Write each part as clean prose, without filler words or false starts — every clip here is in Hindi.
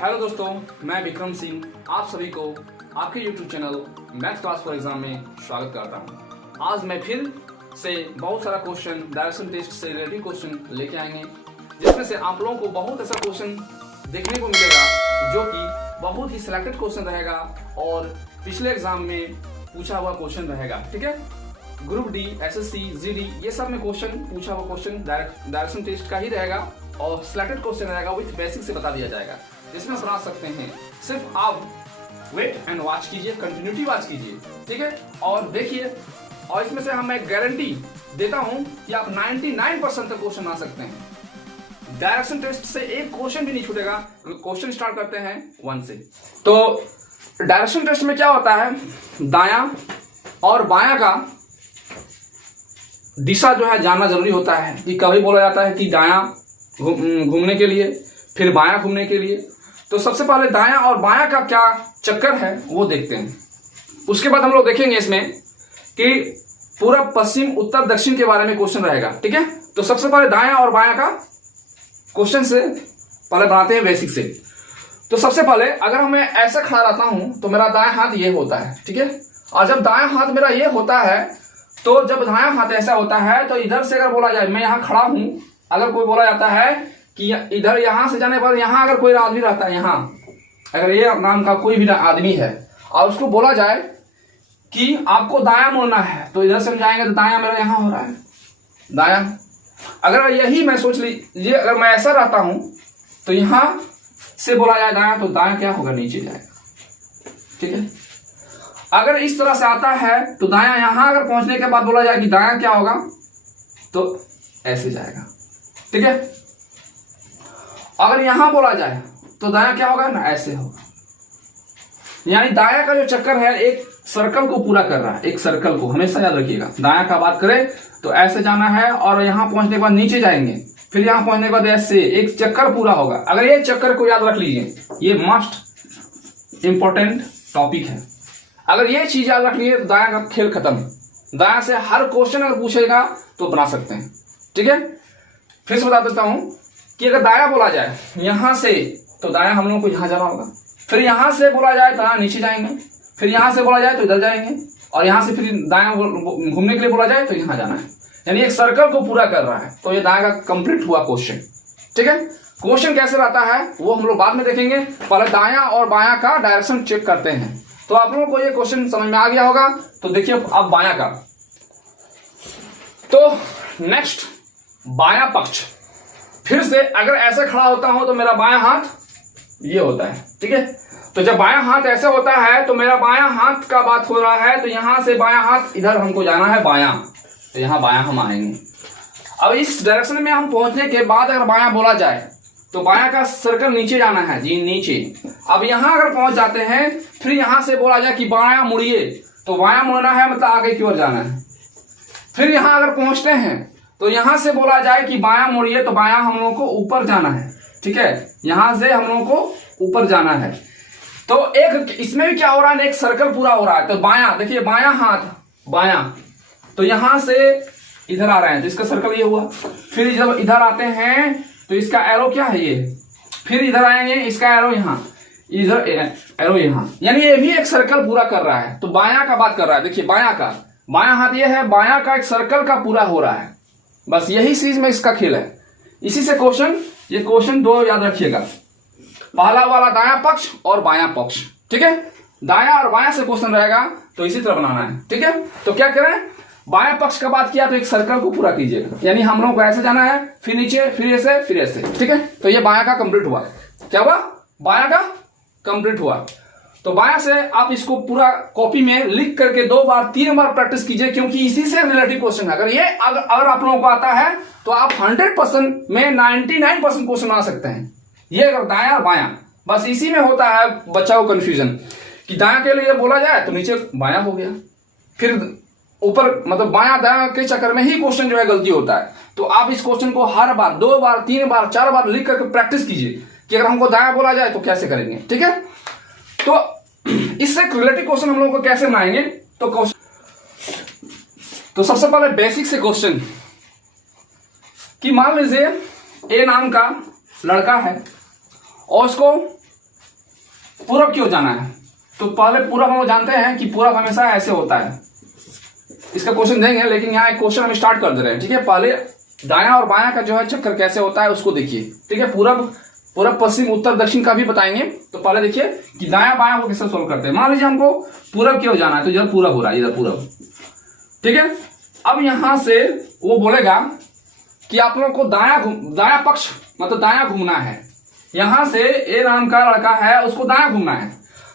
हेलो दोस्तों, मैं विक्रम सिंह आप सभी को आपके YouTube channel math class for exam में स्वागत करता हूं। आज मैं फिर से बहुत सारा क्वेश्चन डायरेक्शन टेस्ट से रिलेटेड क्वेश्चन लेके आएंगे, जिसमें से आप लोगों को बहुत ऐसा क्वेश्चन देखने को मिलेगा जो कि बहुत ही सिलेक्टेड क्वेश्चन रहेगा और पिछले एग्जाम में पूछा हुआ क्वेश्चन रहेगा। ठीक है, ग्रुप डी, SSC, GD ये सब में क्वेश्चन पूछा हुआ क्वेश्चन डायरेक्शन टेस्ट का ही रहेगा और सिलेक्टेड क्वेश्चन रहेगा, विथ बेसिक से बता दिया जाएगा, जिसमें बना सकते हैं। सिर्फ आप वेट एंड वॉच कीजिए, कंटिन्यूटी वॉच कीजिए, ठीक है, और देखिए। और इसमें से मैं गारंटी देता हूं कि आप 99% तक क्वेश्चन आ सकते हैं। डायरेक्शन टेस्ट से एक क्वेश्चन भी नहीं छूटेगा। क्वेश्चन स्टार्ट करते हैं 1 से। तो डायरेक्शन टेस्ट में क्या होता है, दायां और बायां का दिशा जो है जानना जरूरी होता है। कि कभी बोला जाता है कि दायां घूमने के लिए, फिर बायां घूमने के लिए। तो सबसे पहले दायां और बायां का क्या चक्कर है वो देखते हैं। उसके बाद हम लोग देखेंगे इसमें कि पूरा पश्चिम, उत्तर, दक्षिण के बारे में क्वेश्चन रहेगा। ठीक है, तो सबसे पहले दायां और बायां का क्वेश्चन से पहले बनाते हैं बेसिक से। तो सबसे पहले अगर मैं ऐसा खड़ा रहता हूं तो मेरा दायां हाथ ये होता है। ठीक है, और जब दायां हाथ मेरा ये होता है, तो जब दायां हाथ ऐसा होता है तो इधर से अगर बोला जाए, मैं यहां खड़ा हूं, अगर कोई बोला जाता है कि इधर यहां से जाने पर यहां अगर कोई आदमी रहता है, यहां अगर ये नाम का कोई भी आदमी है और उसको बोला जाए कि आपको दायां मुड़ना है, तो इधर से हम जाएंगे तो दायां मेरा यहां हो रहा है, दायां। अगर यही मैं सोच लीजिए, अगर मैं ऐसा रहता हूं तो यहां से बोला जाए दायां, तो दायां क्या होगा, नीचे जाएगा। ठीक है, अगर इस तरह से आता है तो दायां यहां अगर पहुंचने के बाद बोला जाए कि दायां क्या होगा, तो ऐसे जाएगा। ठीक है, अगर यहां बोला जाए तो दायां क्या होगा ना, ऐसे होगा। यानी दायां का जो चक्कर है एक सर्कल को पूरा कर रहा है, एक सर्कल को, हमेशा याद रखिएगा। दायां का बात करें तो ऐसे जाना है और यहां पहुंचने के बाद नीचे जाएंगे, फिर यहां पहुंचने के बाद ऐसे एक चक्कर पूरा होगा। अगर ये चक्कर को याद रख लीजिए, ये मस्ट इंपॉर्टेंट टॉपिक है। अगर ये चीज याद रख लीजिए तो दायां का खेल खत्म। दायां से हर क्वेश्चन अगर पूछेगा तो बना सकते हैं। ठीक है, फिर से बता देता हूं कि अगर दायां बोला जाए यहां से, तो दायां हम लोगों को यहां जाना होगा। फिर यहां से बोला जाए तो नीचे जाएंगे, फिर यहां से बोला जाए तो इधर जाएंगे, और यहां से फिर दायां घूमने के लिए बोला जाए तो यहां जाना है। यानी एक सर्कल को पूरा कर रहा है। तो ये दायां का कंप्लीट हुआ क्वेश्चन। ठीक है, क्वेश्चन कैसे रहता है वो हम लोग बाद में देखेंगे। पहले दायां और बायां का डायरेक्शन चेक करते हैं। तो आप लोगों को ये क्वेश्चन समझ में आ गया होगा। तो देखिए अब बायां का। तो नेक्स्ट, बायां पक्ष। फिर से अगर ऐसे खड़ा होता हूं तो मेरा बायां हाथ ये होता है। ठीक है, तो जब बायां हाथ ऐसे होता है तो मेरा बायां हाथ का बात हो रहा है, तो यहां से बायां हाथ इधर हमको जाना है बायां, तो यहां बायां हम आएंगे। अब इस डायरेक्शन में हम पहुंचने के बाद अगर बायां बोला जाए तो बायां का सर्कल नीचे जाना है जी, नीचे। अब यहां अगर पहुंच जाते हैं, फिर यहां से बोला जाए कि बायां मुड़िए, तो बायां मुड़ना है मतलब आगे की ओर जाना है। फिर यहां अगर पहुंचते हैं तो यहां से बोला जाए कि बायां मुड़िए, तो बायां हम लोगों को ऊपर जाना है। ठीक है, यहां से हम लोगों को ऊपर जाना है। तो एक इसमें भी क्या हो रहा है, एक सर्कल पूरा हो रहा है। तो बायां देखिए, बायां हाथ बायां, तो यहां से इधर आ रहे हैं तो इसका सर्कल ये हुआ। फिर जब इधर आते हैं तो इसका एरो क्या है ये, फिर इधर आएंगे, इसका एरो यहां, इधर एरो यहां, यानी ये भी एक सर्कल पूरा कर रहा है। तो बायां का बात कर रहा है। देखिए बायां का, बायां हाथ ये है, बायां का एक सर्कल का पूरा हो रहा है। बस यही चीज में इसका खेल है। इसी से क्वेश्चन, ये क्वेश्चन दो याद रखिएगा, पहला वाला दायां पक्ष और बायां पक्ष। ठीक है, दायां और बायां से क्वेश्चन रहेगा, तो इसी तरह बनाना है। ठीक है, तो क्या करें, बायां पक्ष का बात किया तो एक सर्कल को पूरा कीजिएगा। यानी हम लोगों को ऐसे जाना है, फिर नीचे, फिर ऐसे, फिर ऐसे। ठीक है, तो ये बायां का कंप्लीट हुआ। क्या हुआ, बायां का कंप्लीट हुआ। तो बायां से आप इसको पूरा कॉपी में लिख करके 2 बार 3 बार प्रैक्टिस कीजिए, क्योंकि इसी से रिलेटिव क्वेश्चन है। अगर आप लोगों को आता है तो आप 100% में 99% क्वेश्चन आ सकते हैं। ये अगर दायां और बायां, बस इसी में होता है बच्चा को कंफ्यूजन कि दायां के लिए बोला जाए तो नीचे बायां हो गया, फिर ऊपर, मतलब बायां दायां के चक्कर में ही क्वेश्चन जो है गलती होता है। तो आप इस क्वेश्चन को हर बार 2 बार 3 बार 4 बार लिख करके प्रैक्टिस कीजिए कि अगर हमको दायां बोला जाए तो कैसे करेंगे। ठीक है, तो इससे रिलेटेड क्वेश्चन हम लोग को कैसे बनाएंगे। तो सबसे पहले बेसिक से क्वेश्चन कि मान लीजिए ए नाम का लड़का है और उसको पूरब की ओर जाना है। तो पहले पूरब हम लोग जानते हैं कि पूरब हमेशा ऐसे होता है। इसका क्वेश्चन देंगे, लेकिन यहाँ एक क्वेश्चन हम स्टार्ट कर दे रहे हैं, ठीक है। पहले दाया और बाया का जो है चक्कर कैसे होता है उसको देखिए, ठीक है। पूरब पश्चिम उत्तर दक्षिण का भी बताएंगे। तो पहले देखिए कि दाया बाया को कैसे सोल्व करते हैं। मान लीजिए हमको पूरब की ओर जाना है, तो इधर पूरब हो रहा है, इधर पूरब, ठीक है। अब यहां से वो बोलेगा कि आप लोगों को दाया पक्ष मतलब दाया घूमना है। यहां से ए नाम का लड़का है, उसको दाया घूमना है।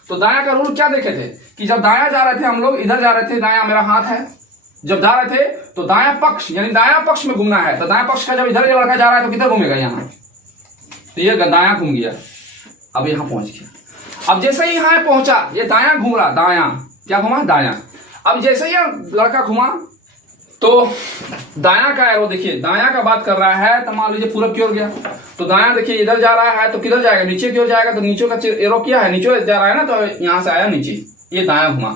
तो दाया का रूल क्या देखे थे कि जब दाया जा रहे थे हम लोग, इधर जा रहे थे, दाया मेरा हाथ है, जब जा रहे थे तो दाया पक्ष यानी दाया पक्ष में घूमना है। तो दाया पक्ष का जब इधर लड़का जा रहा है तो किधर घूमेगा, यहाँ। तो ये दाया घूम गया, अब यहां पहुंच गया। अब जैसे ही यहां पहुंचा, ये दाया घूम रहा, दाया क्या घुमा, दाया। अब जैसे ही लड़का घुमा तो दाया का एरो देखिए, दाया का बात कर रहा है, तो मान लीजिए पूरब की ओर गया। तो दाया देखिए इधर जा रहा है, तो किधर जाएगा, नीचे की ओर जाएगा। तो नीचे का एरो क्या है, नीचे जा रहा है ना, तो यहां से आया नीचे, ये दाया घुमा।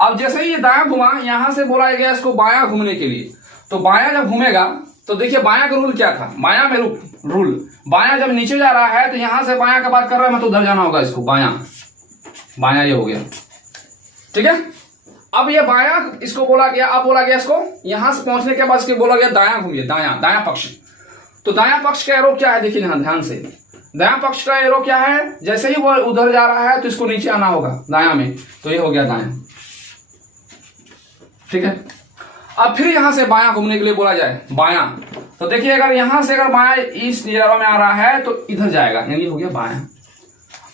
अब जैसे ही ये दाया घुमा, यहां से बोला गया इसको बाया घूमने के लिए। तो बाया जब घूमेगा तो देखिए बाया का रूल क्या था, बाया में रूल, बाया जब नीचे जा रहा है तो यहां से बाया का बात कर रहा है, मतलब उधर जाना होगा इसको, बाया बाया ये हो गया, ठीक है। अब ये बाया इसको बोला गया, अब बोला गया इसको यहां से पहुंचने के बाद इसको बोला गया दाया घूमिए, दाया, दाया पक्ष। तो दाया पक्ष का एरो क्या है देखिए यहां ध्यान से, दाया पक्ष का एरो क्या है, जैसे ही वो उधर जा रहा है तो इसको नीचे आना होगा दाया में, तो ये हो गया दाया, ठीक है। अब फिर यहां से बाया घूमने के लिए बोला जाए, बाया। तो देखिए अगर यहां से अगर बाया इस एरो में आ रहा है तो इधर जाएगा, यानी हो गया बाया।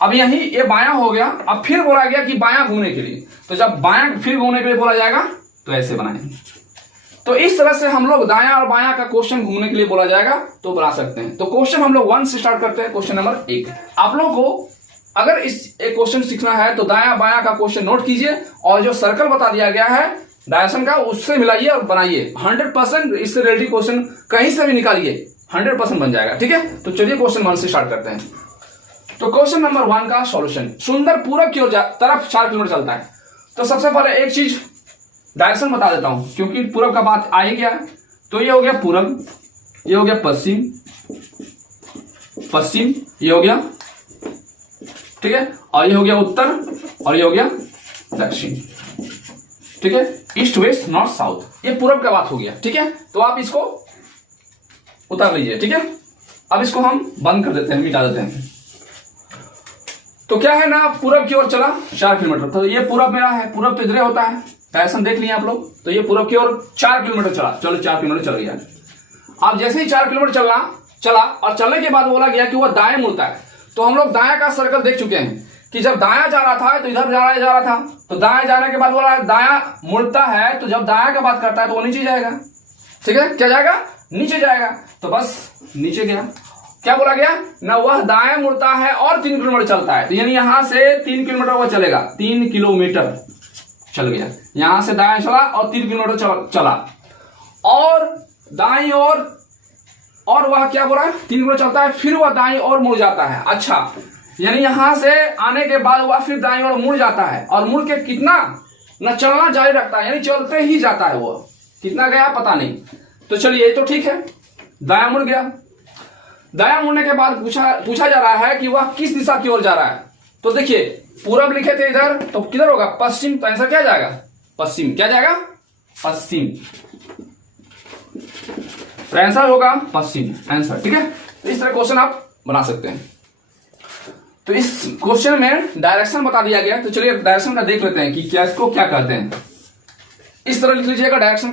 अब यही ये बाया हो गया। अब फिर बोला गया कि बाया घूमने के लिए, तो जब बाया फिर घूमने के लिए बोला जाएगा तो ऐसे बनाएंगे। तो इस तरह से हम लोग दाया और बाया का क्वेश्चन घूमने के लिए बोला जाएगा तो बना सकते हैं। तो क्वेश्चन हम लोग 1 से स्टार्ट करते हैं, क्वेश्चन नंबर 1। आप लोगों को अगर इस एक क्वेश्चन सीखना है तो दाया बाया का क्वेश्चन नोट कीजिए, और जो सर्कल बता दिया गया है डायरेक्शन का उससे मिलाइए और बनाइए। 100% इससे रिलेटेड क्वेश्चन कहीं से भी निकालिए, 100% बन जाएगा, ठीक है। तो चलिए क्वेश्चन 1 से स्टार्ट करते हैं। तो क्वेश्चन नंबर 1 का सॉल्यूशन, सुंदर पूरब की ओर तरफ 4 किलोमीटर चलता है। तो सबसे पहले एक चीज डायरेक्शन बता देता हूं, क्योंकि पूरब का बात आ ही गया है। तो ये हो गया पूरब, ये हो गया पश्चिम, पश्चिम ये हो गया, ठीक है। और ये हो गया उत्तर, और ये हो गया दक्षिण, ठीक है। ईस्ट वेस्ट नॉर्थ साउथ, ये पूरब का बात हो गया, ठीक है। तो आप इसको उतार लीजिए, ठीक है। अब इसको हम बंद कर देते हैं, मिटा देते हैं। तो क्या है ना, पूरब की ओर चला 4 किलोमीटर। तो ये पूरब मेरा है, पूरब तो इधर होता है, डायरेक्शन देख लिए आप लोग। तो ये पूरब की ओर 4 किलोमीटर चला, चलो 4 किलोमीटर चल गया। अब जैसे ही 4 किलोमीटर चला और चलने के बाद बोला गया कि वह दाएं मुड़ता है। तो हम लोग दाया का सर्कल देख चुके हैं कि जब दाया जा रहा था तो इधर जा रहा था। तो दाया जाने के बाद बोला दाया मुड़ता है, तो जब दाया का बात करता है तो वो नीचे जाएगा, ठीक है। क्या जाएगा, नीचे जाएगा। तो बस नीचे गया। क्या बोला गया ना, वह दाएं मुड़ता है और 3 किलोमीटर चलता है। तो यानी यहां से 3 किलोमीटर वो चलेगा, 3 किलोमीटर चल गया। यहां से दाएं चला और 3 किलोमीटर चला, और दाएं और वह क्या बोला, 3 किलोमीटर चलता है, फिर वह दाएं और मुड़ जाता है। अच्छा, यानी यहां से आने के बाद वह फिर दाएं और मुड़ जाता है, और मुड़ के कितना न चलना जारी रखता है, यानी चलते ही जाता है। वो कितना गया पता नहीं। तो चलिए ये तो ठीक है, दाया मुड़ गया। दाया मुड़ने के बाद पूछा जा रहा है कि वह किस दिशा की ओर जा रहा है। तो देखिए पूरब लिखे थे इधर, तो किधर होगा, पश्चिम। तो आंसर क्या जाएगा, पश्चिम। क्या जाएगा, पश्चिम। तो आंसर होगा पश्चिम, आंसर, ठीक है। तो इस तरह क्वेश्चन आप बना सकते हैं। तो इस क्वेश्चन में डायरेक्शन बता दिया गया। तो चलिए डायरेक्शन का देख लेते हैं कि क्या इसको क्या कहते हैं। इस तरह लिख लीजिएगा, डायरेक्शन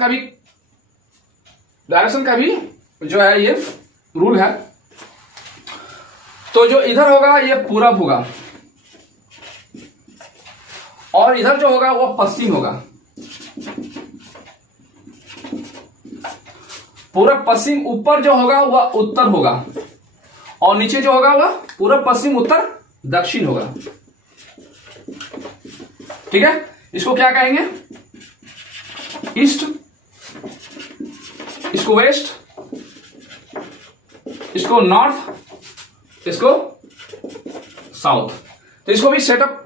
का भी जो है ये रूल है। तो जो इधर होगा ये पूरब होगा, और इधर जो होगा वो पश्चिम होगा। पूरब पश्चिम, ऊपर जो होगा वह उत्तर होगा, और नीचे जो होगा वह पूरब पश्चिम उत्तर दक्षिण होगा, ठीक है। इसको क्या कहेंगे, ईस्ट, इसको वेस्ट, इसको नॉर्थ, इसको साउथ। तो इसको भी सेटअप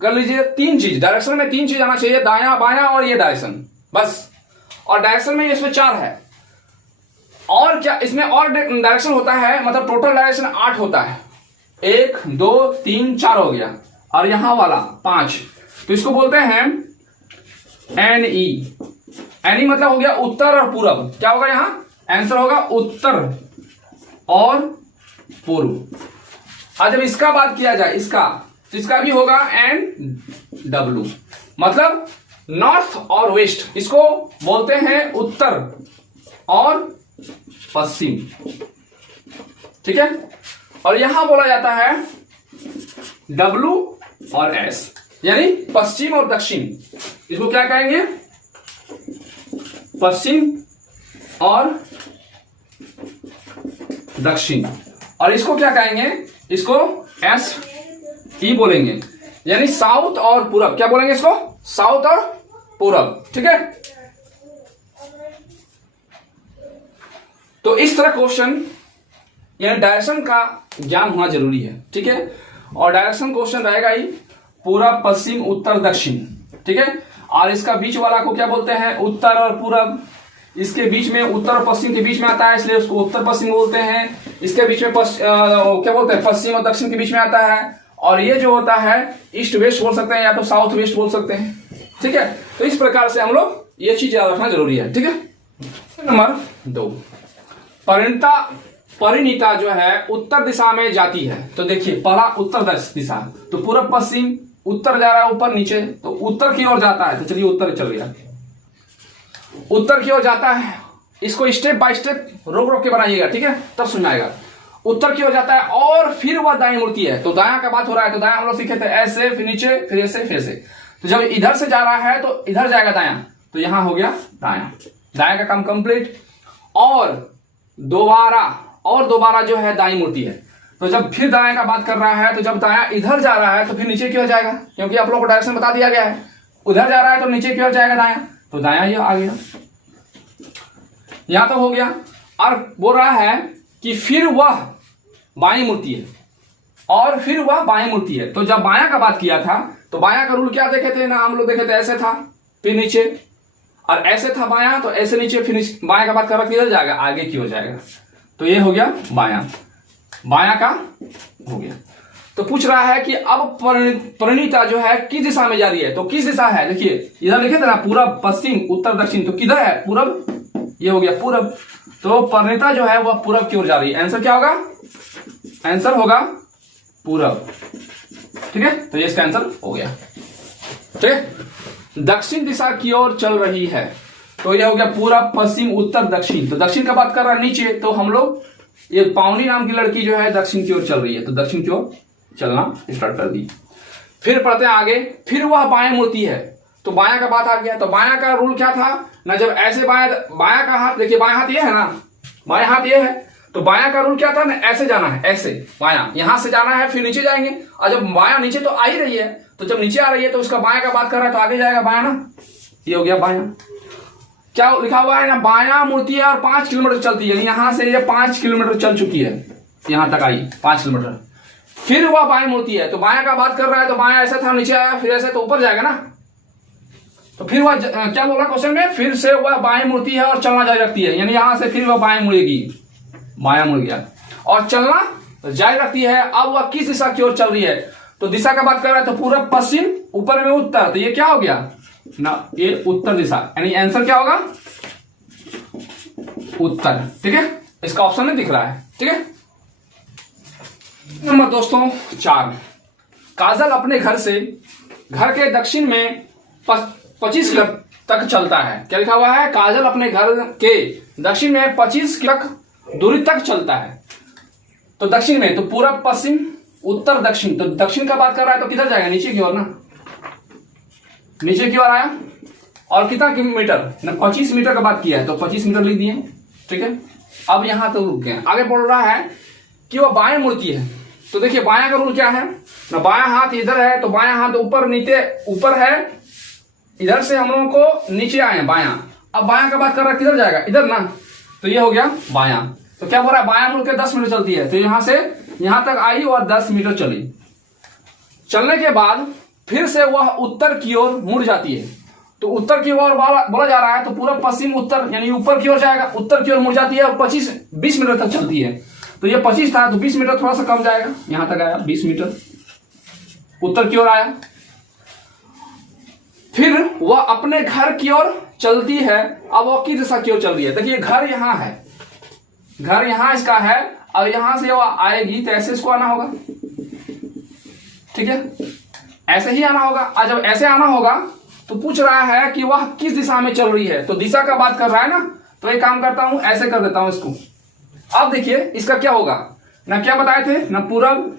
कर लीजिए। 3 चीज डायरेक्शन में, 3 चीज आना चाहिए, दाया बाया और ये डायरेक्शन, बस। और डायरेक्शन में इसमें 4 है, और क्या इसमें और डायरेक्शन होता है, मतलब टोटल डायरेक्शन 8 होता है। 1 2 3 4 हो गया। और यहां वाला 5, तो इसको बोलते हैं NE। NE मतलब हो गया उत्तर और पूरब। क्या होगा यहां? आंसर होगा उत्तर और पूर्व। और जब इसका बात किया जाए इसका, तो इसका भी होगा NW, मतलब नॉर्थ और वेस्ट। इसको बोलते हैं उत्तर और पश्चिम, ठीक है। और यहां बोला जाता है W और S, यानी पश्चिम और दक्षिण। इसको क्या कहेंगे? पश्चिम और दक्षिण। और इसको क्या कहेंगे? इसको SE बोलेंगे, यानी साउथ और पूरब। क्या बोलेंगे इसको? साउथ और पूरब, ठीक है। तो इस तरह क्वेश्चन, यानी डायरेक्शन का ज्ञान होना जरूरी है, ठीक है। और डायरेक्शन क्वेश्चन रहेगा ही पूरब, पश्चिम, उत्तर, दक्षिण, ठीक है। और इसका बीच वाला को क्या बोलते हैं? उत्तर और पूरब। इसके बीच में उत्तर और पश्चिम के बीच में आता है, इसलिए उसको उत्तर पश्चिम बोलते हैं। इसके बीच में क्या बोलते हैं? पश्चिम और दक्षिण के बीच में आता है। और ये जो होता है ईस्ट वेस्ट बोल सकते हैं, या तो साउथ वेस्ट बोल सकते हैं, ठीक है। तो इस प्रकार से हम लोग ये चीज याद रखना जरूरी है, ठीक है। नंबर 2, परिणीता जो है उत्तर दिशा में जाती है। तो देखिए पहला उत्तर दिशा, तो पूरब पश्चिम, उत्तर जा रहा है ऊपर नीचे, तो उत्तर की ओर जाता है। तो चलिए उत्तर चल गया, उत्तर की ओर जाता है। इसको स्टेप बाय स्टेप रोक रोक के बनाइएगा, ठीक है, तब सुनाएगा। उत्तर की ओर जाता है और फिर वह दाएं मुड़ती है। तो दाया का बात हो रहा है, तो दाया हम लोग सीखे थे ऐसे, फिर नीचे, फिर ऐसे, फिर ऐसे। तो जब इधर से जा रहा है तो इधर जाएगा दाया, तो यहां हो गया दाया। दाया का काम कंप्लीट। और दोबारा जो है दाई मुड़ती है। तो जब फिर दाया का बात कर रहा है, तो जब दाया इधर जा रहा है तो फिर नीचे की ओर जाएगा, क्योंकि आप लोग को डायरेक्शन बता दिया गया है। उधर जा रहा है तो नीचे की ओर जाएगा दाया, तो दाया ये आ गया। यहां तो हो गया। और बोल रहा है कि फिर वह बाएं मुड़ती है और फिर वह बाएं मुड़ती है। तो जब बाया का बात किया था, तो बाया का रूल क्या देखे थे ना? हम लोग देखे थे ऐसे था, फिर नीचे, और ऐसे था बाया, तो ऐसे नीचे, फिर बाया का बात कर रहा किधर जाएगा? आगे की ओर जाएगा। तो ये हो गया बाया का हो गया। तो पूछ रहा है कि अब परिणीता जो है किस दिशा में जा रही है? तो किस दिशा है? देखिए इधर लिखे थे ना पूरब, पश्चिम, उत्तर, दक्षिण। तो किधर है? पूरब, ये हो गया पूरब। तो परिणीता जो है वह पूरब की ओर जा रही है। आंसर क्या होगा? आंसर होगा पूरब, ठीक है। तो ये इसका आंसर हो गया, ठीक है। दक्षिण दिशा की ओर चल रही है, तो ये हो गया पूरब, पश्चिम, उत्तर, दक्षिण। तो दक्षिण का बात कर रहा है नीचे, तो हम लोग ये पावनी नाम की लड़की जो है दक्षिण की ओर चल रही है, तो दक्षिण की ओर चलना स्टार्ट कर दी। फिर पढ़ते हैं आगे। फिर वह बाएं मुड़ती है, तो बाया का बात आ गया। तो बाया का रूल क्या था ना? जब ऐसे बाया का हाथ, देखिए बाया हाथ ये है ना, बाया हाथ ये है, तो बाया का रूल क्या था ना? ऐसे जाना है, ऐसे बाया, यहां से जाना है, फिर नीचे जाएंगे। और जब बाया नीचे तो आ ही रही है, तो जब नीचे आ रही है तो उसका बाया का बात कर रहा है, तो आगे जाएगा बाया ना। ये हो गया बाया। क्या लिखा हुआ है ना? बाया मुड़ती है और 5 किलोमीटर चलती है। यहां से ये 5 किलोमीटर चल चुकी है, यहां तक आई 5 किलोमीटर। फिर वह बाएं मुड़ती है, तो बाया का बात कर रहा है, तो बाया ऐसा था, नीचे आया, फिर ऐसे, तो ऊपर जाएगा ना। तो फिर वह क्या बोला क्वेश्चन में? फिर से वह बाएं मुड़ती है और चलना जारी रखती है, यानी यहां से फिर वह बाएं मुड़ेगी, बाया मुड़ गया और चलना जारी रखती है। अब वह किस दिशा की ओर चल रही है? तो दिशा का बात कर रहा है, तो पूरब, पश्चिम, ऊपर में उत्तर। तो ये क्या हो गया ना? ये उत्तर दिशा, यानी आंसर क्या होगा? उत्तर, ठीक है। इसका ऑप्शन नहीं दिख रहा है, ठीक है। नंबर दोस्तों 4, काजल अपने घर के दक्षिण में 25 किलोमीटर तक चलता है। क्या लिखा हुआ है? काजल अपने घर के दक्षिण में 25 किलोमीटर दूरी तक चलता है। तो दक्षिण में, तो पूरब, पश्चिम, उत्तर, दक्षिण। तो दक्षिण का बात कर रहा है, तो किधर जाएगा? नीचे की ओर ना, नीचे की ओर आया। और कितना मीटर ना? 25 मीटर का बात किया है, तो 25 मीटर लिख दिए, ठीक है। अब यहां तो रुक गए। आगे बोल रहा है कि वह बाएं मुड़ती है। तो देखिए बाया का रूल क्या है ना? बाया हाथ इधर है, तो बाया हाथ ऊपर, नीचे, ऊपर है, इधर से हम लोगों को नीचे आए बाया। अब बाया का बात कर रहा है, किधर जाएगा? इधर ना। तो ये हो गया बाया। तो क्या बोल रहा है? बाया मुड़ के 10 मीटर चलती है, तो यहां से यहां तक आई और 10 मीटर चली। चलने के बाद फिर से वह उत्तर की ओर मुड़ जाती है। तो उत्तर की ओर बोला जा रहा है, तो पूरब, पश्चिम, उत्तर, यानी ऊपर की ओर जाएगा, उत्तर की ओर मुड़ जाती है और 20 मीटर तक चलती है। तो ये 25 था, तो 20 मीटर थोड़ा सा कम जाएगा, यहां तक आया 20 मीटर। उत्तर की ओर आया। फिर वह अपने घर की ओर चलती है। अब वह किस दिशा की ओर चल रही है? देखिए घर यहां है, घर यहां इसका है, और यहां से वह आएगी तो ऐसे इसको आना होगा, ठीक है, ऐसे ही आना होगा। और जब ऐसे आना होगा तो पूछ रहा है कि वह किस दिशा में चल रही है, तो दिशा का बात कर रहा है ना, तो एक काम करता हूं, ऐसे कर देता हूं इसको। अब देखिए इसका क्या होगा, ना क्या बताए थे, ना पूरब,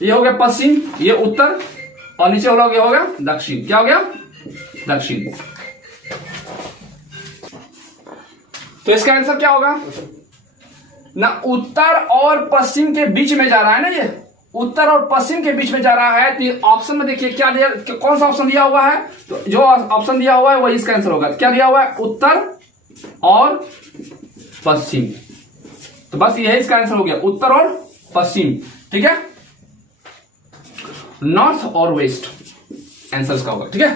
ये हो गया पश्चिम, ये उत्तर, और नीचे वाला हो गया दक्षिण। क्या हो गया? दक्षिण। तो इसका आंसर क्या होगा? ना उत्तर और पश्चिम के बीच में जा रहा है ना, ये उत्तर और पश्चिम के बीच में जा रहा है। तो ऑप्शन में देखिए क्या दिया, कौन सा ऑप्शन दिया हुआ है, तो जो ऑप्शन दिया हुआ है वही इसका आंसर होगा। क्या दिया हुआ है? उत्तर और पश्चिम। तो बस यही इसका आंसर हो गया, उत्तर और पश्चिम, ठीक है, नॉर्थ और वेस्ट आंसर इसका होगा, ठीक है।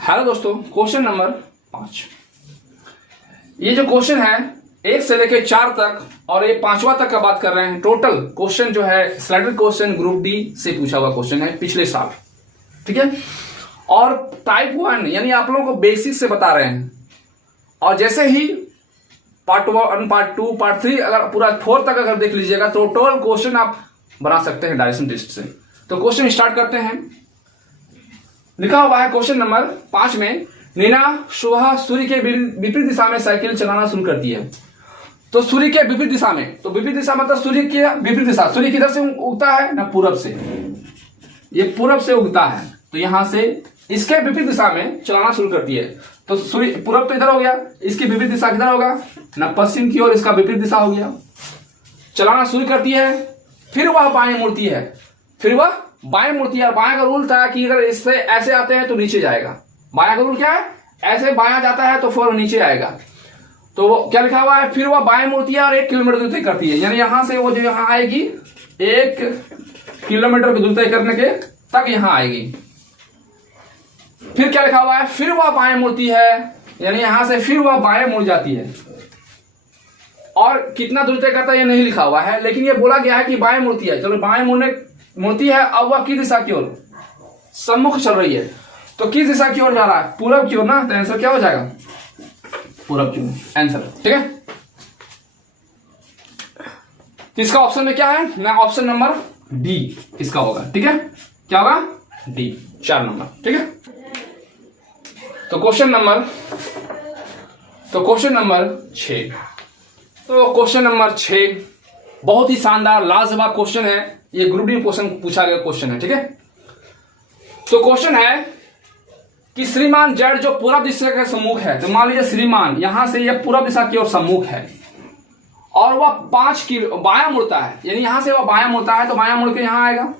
हेलो दोस्तों, क्वेश्चन नंबर 5। ये जो क्वेश्चन है 1 से लेकर 4 तक, और ये 5वां तक का बात कर रहे हैं। टोटल क्वेश्चन जो है सिलेक्टेड क्वेश्चन ग्रुप डी से पूछा हुआ क्वेश्चन है पिछले साल, ठीक है। और टाइप 1 यानी आप लोगों को बेसिक से बता रहे हैं, और जैसे ही पार्ट 1, पार्ट 2, पार्ट 3 अगर पूरा 4 तक अगर देख लीजिएगा तो टोटल क्वेश्चन आप बना सकते हैं डायरेक्शन टेस्ट से। तो क्वेश्चन स्टार्ट करते हैं। लिखा हुआ है क्वेश्चन नंबर 5 में, नीना सुबह सूर्य के विपरीत दिशा में साइकिल चलाना शुरू करती है। तो सूर्य के विपरीत दिशा में, तो विपरीत दिशा मतलब सूर्य के विपरीत दिशा, सूर्य किधर से उगता है ना, पूरब से, ये पूरब से उगता है, तो यहां से इसके विपरीत दिशा में चलाना शुरू करती है। तो सूर्य पूरब तो इधर हो गया, इसकी विपरीत दिशा किधर होगा ना, पश्चिम की ओर, इसका विपरीत दिशा हो गया। चलाना शुरू करती है, फिर वह बाएं मुड़ती है, फिर वह बाएं मुड़ती है। और बाएं का रूल था कि अगर इससे ऐसे आते हैं तो नीचे जाएगा। बाएं का रूल क्या है? ऐसे बायां जाता है तो फिर नीचे आएगा। तो क्या लिखा हुआ है? फिर वह बाएं मुड़ती है और 1 किलोमीटर दूर तय करती है, यानी यहां से वो जो यहां आएगी 1 किलोमीटर की दूर तय करने के तक यहां आएगी। फिर क्या लिखा हुआ है? फिर वह बाएं मुड़ती है, यानी यहां से फिर वह बाएं मुड़ जाती है। और कितना दूर तय करता है ये नहीं लिखा हुआ है, लेकिन ये बोला गया है कि बाएं मुड़ती है। चलो बाएं मुड़ती है, अब वह किस दिशा की ओर? सम्मुख चल रही है। तो किस दिशा की ओर जा रहा है? पूरब की ओर ना, तो आंसर क्या हो जाएगा? पूरब की ओर आंसर, ठीक है। तो इसका ऑप्शन में क्या है ना, ऑप्शन नंबर डी इसका होगा, ठीक है। क्या होगा? डी, 4 नंबर, ठीक है। तो क्वेश्चन नंबर 6। तो क्वेश्चन नंबर 6 बहुत ही शानदार लाजवाब क्वेश्चन है। ये ग्रुप डी क्वेश्चन पूछा गया क्वेश्चन है, ठीक है। तो क्वेश्चन है कि श्रीमान जेड जो पूरब दिशा के सम्मुख है, तो मान लीजिए श्रीमान यहां से यह पूरब दिशा की ओर सम्मुख है, और वह 5 किलो बायां मुड़ता है, यानी यहां से वह बायां मुड़ता है, तो बायां मुड़ के यहां आएगा।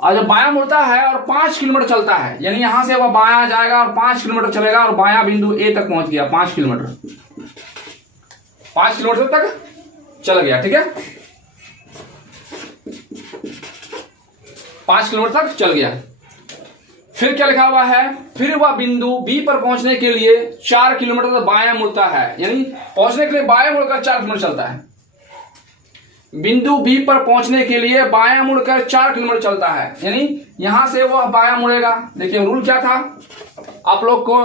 और जब बायां मुड़ता है और 5 किलोमीटर चलता है, यानी यहां से वह बायां जाएगा और 5 किलोमीटर चलेगा, और बायां बिंदु ए तक पहुंच गया। 5 किलोमीटर तक चल गया, ठीक है, 5 किलोमीटर तक चल गया। फिर क्या लिखा हुआ है? फिर वह बिंदु बी पर पहुंचने के लिए 4 किलोमीटर तक बायां मुड़ता है, यानी पहुंचने के लिए बायां मुड़कर 4 किलोमीटर चलता है। बिंदु बी पर पहुंचने के लिए बायां मुड़कर 4 किलोमीटर चलता है, यानी यहां से वह बायां मुड़ेगा। देखिए रूल क्या था, आप लोग को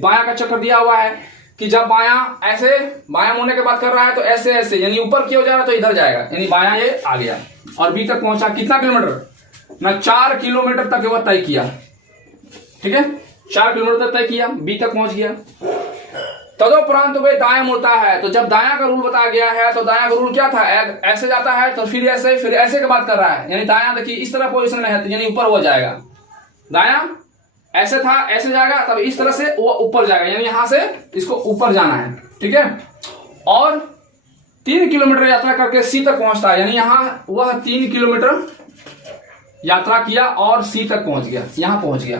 बायां का चक्कर दिया हुआ है कि जब बायां ऐसे बायां मुड़ने की बात कर रहा है तो ऐसे ऐसे, यानी ऊपर की ओर जा रहा है तो इधर जाएगा, यानी बायां ये आ गया और बी तक पहुंचा। कितना किलोमीटर ना, 4 किलोमीटर तक वह तय किया, ठीक है, 4 किलोमीटर तक तय किया, बी तक पहुंच गया। तदुपरांत वे दाएं मुड़ता है। तो जब दायां का रूल बताया गया है, तो दायां का रूल क्या था? ऐसे जाता है तो फिर ऐसे की बात कर रहा है, यानी दायां देखिए इस तरह पोजीशन में है, यानी ऊपर हो जाएगा। दायां ऐसे था, ऐसे जाएगा, तब इस तरह से वो ऊपर जाएगा, यानी यहां से इसको ऊपर जाना है, ठीक है। और 3 किलोमीटर यात्रा करके सी तक पहुंचता है, यानी यहां वह 3 किलोमीटर यात्रा किया और सी तक पहुंच गया, यहां पहुंच गया।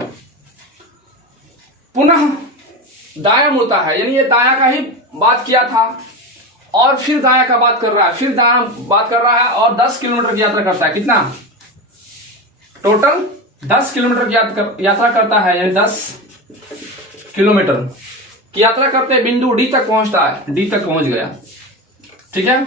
पुनः दायां मुड़ता है, यानी ये दायां का ही बात किया था, और फिर दायां का बात कर रहा है, फिर दायां बात कर रहा है, और 10 किलोमीटर की यात्रा करता है। कितना? टोटल 10 किलोमीटर की यात्रा करता है, यानी 10 किलोमीटर की यात्रा करते बिंदु डी तक पहुंचता है, डी तक पहुंच गया, ठीक है।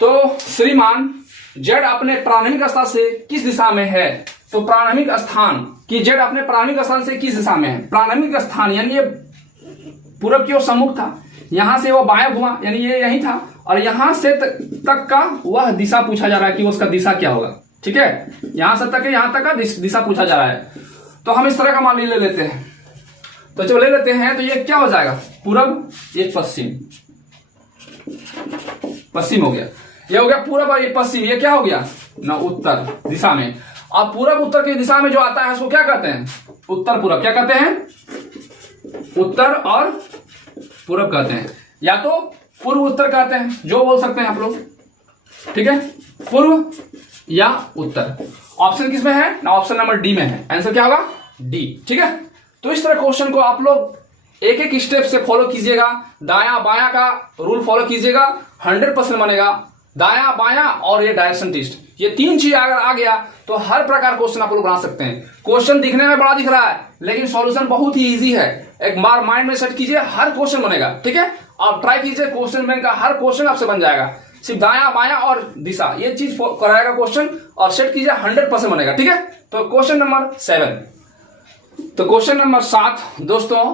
तो श्रीमान जेड अपने प्रारंभिक स्थान से किस दिशा में है? तो प्रारंभिक स्थान की जेड अपने प्रारंभिक स्थान से किस दिशा में है? प्रारंभिक स्थान यानी ये पूरब की ओर सम्मुख था, यहां से वो बायां घुमा यानी ये यही था, और यहां से तक का वह दिशा पूछा जा रहा है कि उसका दिशा क्या होगा। ठीक है, यहां से तक यहां तक का दिशा पूछा जा रहा है। तो हम इस तरह का मान ले लेते हैं, तो जब ले लेते हैं तो ये क्या हो जाएगा? पूरब, ये पश्चिम, पश्चिम हो गया, ये हो गया पूरब, और ये पश्चिम, ये क्या हो गया ना उत्तर दिशा में। अब पूरब उत्तर की दिशा में जो आता है उसको क्या कहते हैं? उत्तर पूरब। क्या कहते हैं? उत्तर और पूरब कहते हैं, या तो पूर्व उत्तर कहते हैं, जो बोल सकते हैं आप लोग। ठीक है, पूर्व या उत्तर। ऑप्शन किसमें है ना? ऑप्शन नंबर डी में है। आंसर क्या होगा? डी। ठीक है, तो इस तरह क्वेश्चन को आप लोग एक एक स्टेप से फॉलो कीजिएगा, दाया बाया का रूल फॉलो कीजिएगा, 100% बनेगा। दाया बाया और ये डायरेक्शन टेस्ट, ये तीन चीज अगर आ गया तो हर प्रकार क्वेश्चन आप लोग बना सकते हैं। क्वेश्चन दिखने में बड़ा दिख रहा है लेकिन सॉल्यूशन बहुत ही इजी है। एक बार माइंड में सेट कीजिए, हर क्वेश्चन बनेगा। ठीक है, आप ट्राई कीजिए, क्वेश्चन बैंक का हर क्वेश्चन आपसे बन जाएगा। सिर्फ दाया बाया और दिशा ये चीज कराएगा क्वेश्चन, और सेट कीजिए, 100% बनेगा। ठीक है, तो क्वेश्चन नंबर 7, तो क्वेश्चन नंबर 7 दोस्तों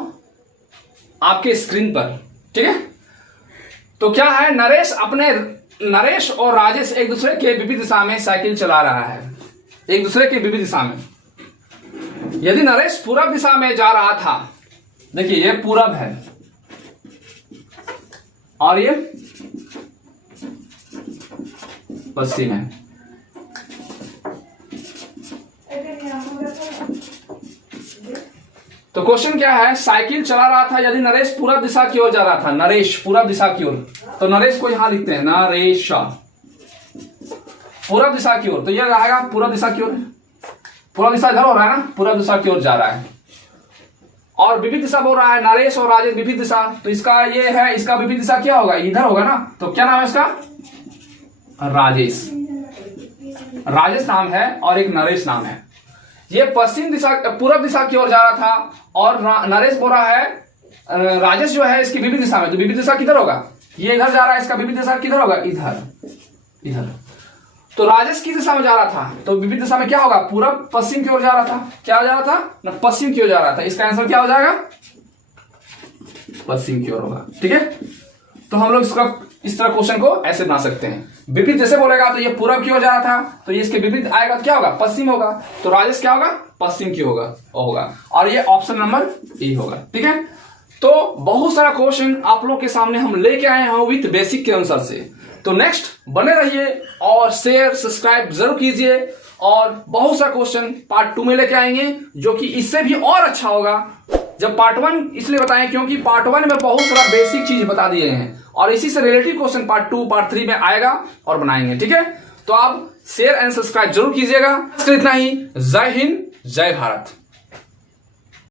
आपके स्क्रीन पर। ठीक है, तो क्या है? नरेश और राजेश एक दूसरे के विपरीत दिशा में साइकिल चला रहा है, एक दूसरे के विपरीत दिशा में। यदि नरेश पूरब दिशा में जा रहा था, देखिए ये पूरब है और ये पश्चिम है। तो क्वेश्चन क्या है? साइकिल चला रहा था यदि नरेश पूरब दिशा की ओर जा रहा था, नरेश पूरब दिशा की ओर, तो नरेश को यहां लिखते हैं, नरेश पूरब दिशा की ओर, तो यह रहेगा पूरब दिशा की ओर। पूरब दिशा इधर हो रहा है ना, पूरब दिशा की ओर जा रहा है। और विपरीत दिशा बोल रहा है, नरेश और राजेश विपरीत दिशा, तो इसका ये है, इसका विपरीत दिशा क्या होगा? इधर होगा ना। तो क्या नाम है इसका? राजेश। राजेश नाम है और एक नरेश नाम है। ये पश्चिम दिशा, पूरब दिशा की ओर जा रहा था, और नरेश बोल रहा है, राजेश जो है इसकी विपरीत दिशा में, तो विपरीत दिशा किधर होगा? ये इधर जा रहा है, इसका विपरीत दिशा किधर होगा? इधर, इधर। तो राजेश किस दिशा में जा रहा था? तो विपरीत दिशा में क्या होगा? पूरब पश्चिम की ओर जा रहा था। क्या जा रहा था ना? पश्चिम की ओर जा रहा था। इसका आंसर क्या हो जाएगा? पश्चिम की ओर होगा। ठीक है, तो हम लोग इसका इस तरह क्वेश्चन को ऐसे बना सकते हैं। विपरीत जैसे बोलेगा तो ये पूरब की ओर जा रहा था, तो ये इसके विपरीत आएगा तो क्या होगा? पश्चिम होगा। तो राजेश क्या होगा? पश्चिम की होगा, और ये ऑप्शन नंबर ए होगा। ठीक है, तो बहुत सारा क्वेश्चन आप लोग के सामने हम लेके आए हैं विथ बेसिक के आंसर से। तो नेक्स्ट बने रहिए और शेयर सब्सक्राइब जरूर कीजिए, और बहुत सारा क्वेश्चन पार्ट 2 में लेके आएंगे जो कि इससे भी और अच्छा होगा। जब पार्ट 1 इसलिए बताएं क्योंकि पार्ट 1 में बहुत सारा बेसिक चीज बता दिए हैं, और इसी से रिलेटिव क्वेश्चन पार्ट 2 पार्ट 3 में आएगा और बनाएंगे। ठीक है, तो आप शेयर एंड सब्सक्राइब जरूर कीजिएगा। इतना ही, जय हिंद, जय भारत।